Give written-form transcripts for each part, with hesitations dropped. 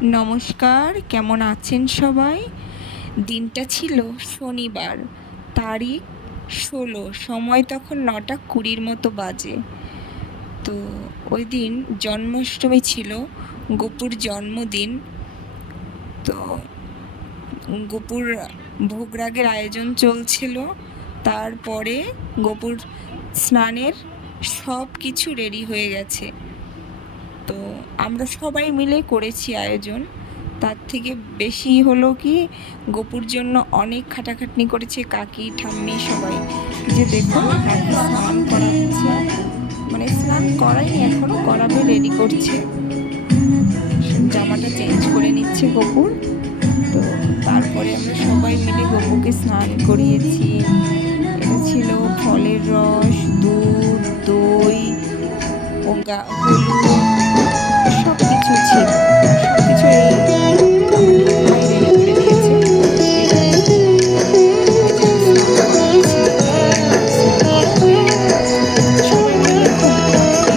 নমস্কার, কেমন আছেন সবাই? দিনটা ছিল শনিবার, তারিখ 16, সময় তখন 9:20 মতো বাজে। তো ওই দিন জন্মাষ্টমী ছিল, গোপুর জন্মদিন। তো গোপুর ভোগরাগের আয়োজন চলছিল। তারপরে গোপুর স্নানের সব কিছু রেডি হয়ে গেছে। তো আমরা সবাই মিলে করেছি আয়োজন। তার থেকে বেশি হলো কি, গোপুর জন্য অনেক খাটাখাটনি করেছে কাকি ঠাম্মি সবাই। যে দেখুন, কাকি স্নান করাচ্ছে, মানে স্নান করায়নি এখনো, করাবে, রেডি করছে, জামাটা চেঞ্জ করে নিচ্ছে গোপুর। তো তারপরে আমরা সবাই মিলে গোপুকে স্নান করিয়েছি। এটা ছিল ফলের রস, দুধ, দই ও হলুদ, সব কিছু ছিল। সব কিছু এই আমার ঠাকুমাই রেডি করে দিয়েছে। এবার এই যে স্নান করাচ্ছি, স্নান করা হয়ে গেলে সবাই মিলে খুব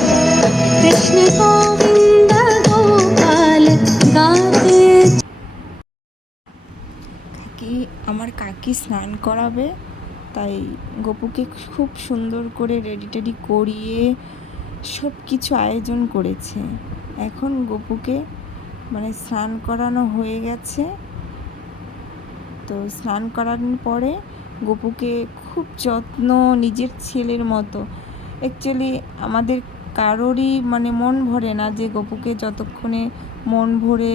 কাকি কৃষ্ণ গোবিন্দ গোপাল গাতে আমার কাকি স্নান করাবে, তাই গোপুকে খুব সুন্দর করে রেডি টেডি করিয়ে সব কিছু আয়োজন করেছে। এখন গোপুকে মানে স্নান করানো হয়ে গেছে। তো স্নান করানোর পরে গোপুকে খুব যত্ন, নিজের ছেলের মতো। অ্যাকচুয়ালি আমাদের কারোরই মানে মন ভরে না যে গোপুকে যতক্ষণে মন ভরে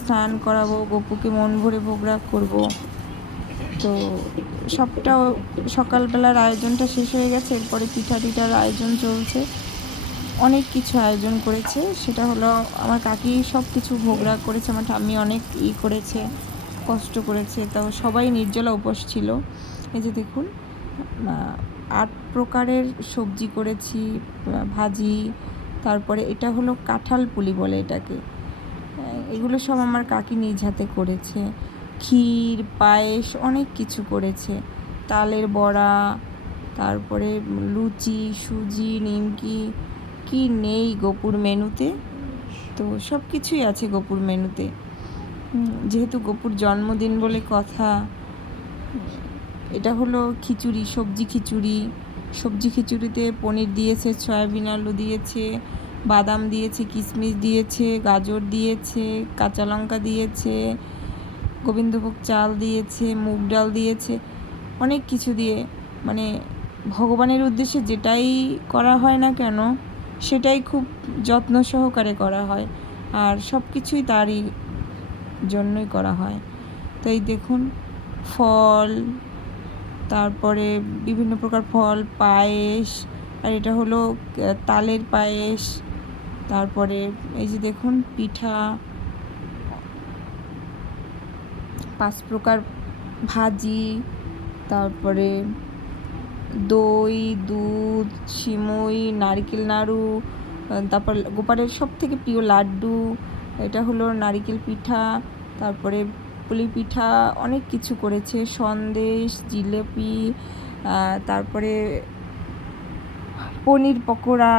স্নান করাবো, গোপুকে মন ভরে ভোগরাগ করবো। তো সবটা সকালবেলার আয়োজনটা শেষ হয়ে গেছে, এরপরে পিঠা টিঠার আয়োজন চলছে। অনেক কিছু আয়োজন করেছে, সেটা হলো আমার কাকি সব কিছু ভোগরাগ করেছে, আমার ঠাম্মি অনেক করেছে, কষ্ট করেছে। তো সবাই নির্জলা উপোস ছিল। এই যে দেখুন, 8 প্রকারের সবজি করেছি, ভাজি, তারপরে এটা হলো কাঁঠাল পুলি বলে এটাকে। এগুলো সব আমার কাকি নিজ হাতে করেছে। ক্ষীর, পায়েস, অনেক কিছু করেছে, তালের বড়া, তারপরে লুচি, সুজি, নিমকি, কি নেই গোপুর মেনুতে। তো সব কিছুই আছে গোপুর মেনুতে, যেহেতু গোপুর জন্মদিন বলে কথা। এটা হলো খিচুড়ি, সবজি খিচুড়িতে পনির দিয়েছে, সয়াবিন আলু দিয়েছে, বাদাম দিয়েছে, কিশমিশ দিয়েছে, গাজর দিয়েছে, কাঁচা লঙ্কা দিয়েছে, গোবিন্দভোগ চাল দিয়েছে, মুগ ডাল দিয়েছে, অনেক কিছু দিয়ে, মানে ভগবানের উদ্দেশ্যে যেটাই করা হয় না কেন সেটাই খুব যত্ন সহকারে করা হয়, আর সব কিছুই তারই জন্যই করা হয়। তো এই দেখুন, ফল, তারপরে বিভিন্ন প্রকার ফল, পায়েস, আর এটা হলো তালের পায়েস, তারপরে এই যে দেখুন পিঠা, 5 প্রকার ভাজি, তারপরে দই, দুধ, সিমুই, নারকেল নাড়ু, তারপর গোপালের সব থেকে প্রিয় লাড্ডু, এটা হলো নারকেল পিঠা, তারপরে পুলি পিঠা, অনেক কিছু করেছে, সন্দেশ, জিলেপি, তারপরে পনির পকোড়া,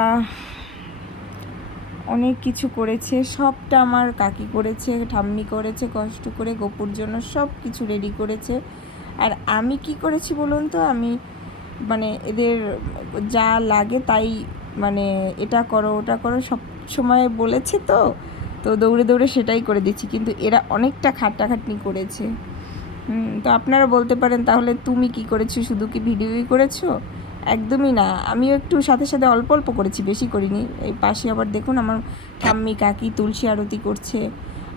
অনেক কিছু করেছে। সবটা আমার কাকি করেছে, ঠাম্মি করেছে কষ্ট করে গোপুর জন্য, সব কিছু রেডি করেছে। আর আমি কি করেছি বলুন তো, আমি মানে এদের যা লাগে তাই, মানে এটা করো ওটা করো সব সময় বলেছে, তো তো দৌড়ে দৌড়ে সেটাই করে দিচ্ছি, কিন্তু এরা অনেকটা খাটাখাটনি করেছে। তো আপনারা বলতে পারেন, তাহলে তুমি কি করেছো, শুধু কি ভিডিওই করেছো? একদমই না, আমিও একটু সাথে সাথে অল্প অল্প করেছি, বেশি করিনি। এই পাশে আবার দেখুন আমার ঠাম্মি কাকি তুলসী আরতি করছে।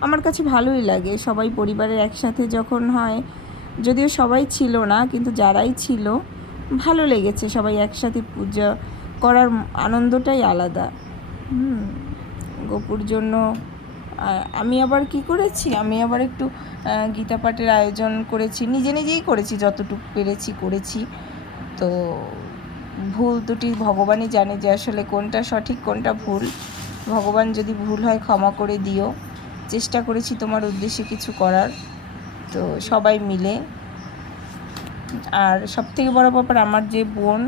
আমার কাছে ভালোই লাগে, সবাই পরিবারের একসাথে যখন হয়, যদিও সবাই ছিল না, কিন্তু যারাই ছিল ভালো লেগেছে, সবাই একসাথে পূজা করার আনন্দটাই আলাদা। গোপুর জন্য আমি আবার কি করেছি, আমি আবার একটু গীতা পাঠের আয়োজন করেছি, নিজেই করেছি, যতটুকু পেরেছি করেছি। তো ভুল ত্রুটি ভগবানই জানে যে আসলে কোনটা সঠিক কোনটা ভুল। ভগবান যদি ভুল হয় ক্ষমা করে দিও। চেষ্টা করেছি তোমার উদ্দেশ্যে কিছু করার, তো সবাই মিলে। আর সবথেকে বড় ব্যাপার, আমার যে বোন